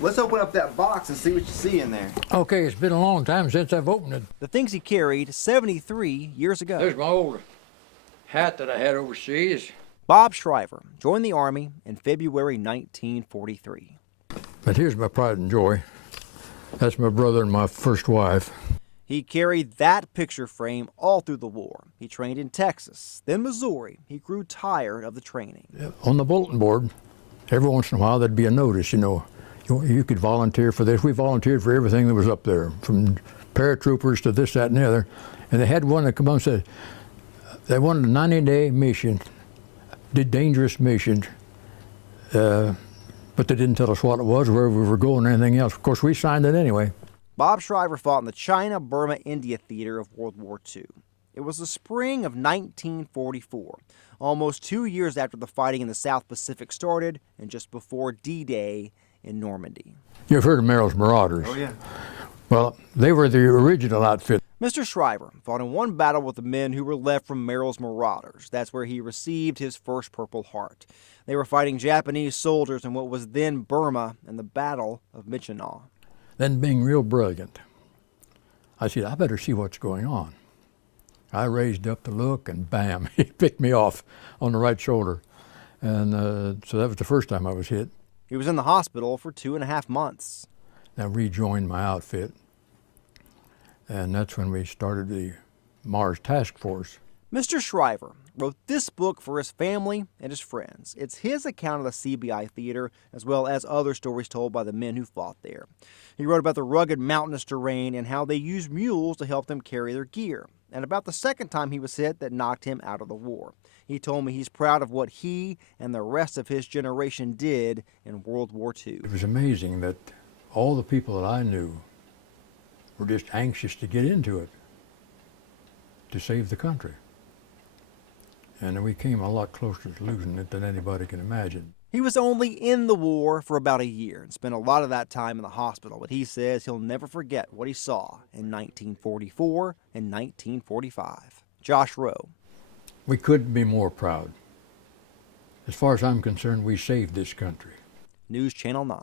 Let's open up that box and see what you see in there. Okay, it's been a long time since I've opened it. The things he carried 73 years ago. There's my old hat that I had overseas. Bob Shriver joined the Army in February 1943. But here's my pride and joy. That's my brother and my first wife. He carried that picture frame all through the war. He trained in Texas, then Missouri. He grew tired of the training. On the bulletin board, every once in a while there'd be a notice, you could volunteer for this. We volunteered for everything that was up there, from paratroopers to this, that, and the other. And they had one that come on and said, they wanted a 90-day mission, did dangerous missions, but they didn't tell us what it was, where we were going, or anything else. Of course, we signed it anyway. Bob Shriver fought in the China, Burma, India theater of World War II. It was the spring of 1944, almost 2 years after the fighting in the South Pacific started and just before D-Day in Normandy. You've heard of Merrill's Marauders. Oh, yeah. Well, they were the original outfit. Mr. Shriver fought in one battle with the men who were left from Merrill's Marauders. That's where he received his first Purple Heart. They were fighting Japanese soldiers in what was then Burma in the Battle of Michinaw. Then, being real brilliant, I said, I better see what's going on. I raised up to look, and bam, he picked me off on the right shoulder. And so that was the first time I was hit. He was in the hospital for 2.5 months. I rejoined my outfit, and that's when we started the Mars Task Force. Mr. Shriver wrote this book for his family and his friends. It's his account of the CBI theater, as well as other stories told by the men who fought there. He wrote about the rugged mountainous terrain and how they used mules to help them carry their gear, and about the second time he was hit that knocked him out of the war. He told me he's proud of what he and the rest of his generation did in World War II. It was amazing that all the people that I knew were just anxious to get into it, to save the country. And we came a lot closer to losing it than anybody can imagine. He was only in the war for about a year and spent a lot of that time in the hospital, but he says he'll never forget what he saw in 1944 and 1945. Josh Rowe. We couldn't be more proud. As far as I'm concerned, we saved this country. News Channel 9.